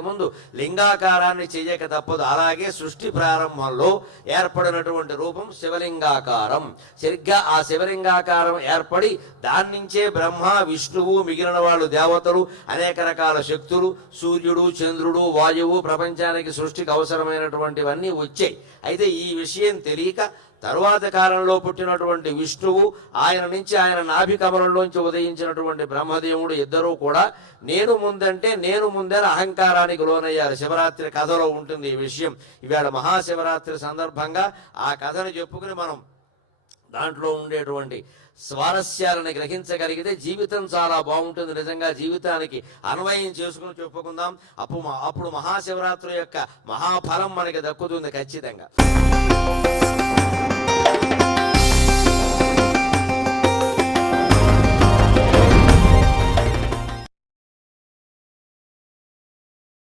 ముందు లింగాకారాన్ని చేయక తప్పదు. అలాగే సృష్టి ప్రారంభంలో ఏర్పడినటువంటి రూపం శివలింగాకారం. సరిగ్గా ఆ శివలింగాకారం ఏర్పడి దాని నుంచే బ్రహ్మ, విష్ణువు, మిగిలిన వాళ్ళు దేవతలు, అనేక రకాల శక్తులు, సూర్యుడు, చంద్రుడు, వాయువు, ప్రపంచానికి సృష్టికి అవసరమైనటువంటివన్నీ వచ్చాయి. అయితే ఈ విషయం తెలియక తరువాత కాలంలో పుట్టినటువంటి విష్ణువు, ఆయన నుంచి ఆయన నాభి కమలంలోంచి ఉదయించినటువంటి బ్రహ్మదేవుడు ఇద్దరూ కూడా నేను ముందంటే నేను ముందని అహంకారానికి లోనయ్యారు. శివరాత్రి కథలో ఉంటుంది ఈ విషయం. ఇవాళ మహాశివరాత్రి సందర్భంగా ఆ కథను చెప్పుకుని మనం దాంట్లో ఉండేటువంటి స్వారస్యాలను గ్రహించగలిగితే జీవితం చాలా బాగుంటుంది. నిజంగా జీవితానికి అన్వయం చేసుకుని చెప్పుకుందాం. అప్పుడు మహాశివరాత్రి యొక్క మహాఫలం మనకి దక్కుతుంది ఖచ్చితంగా.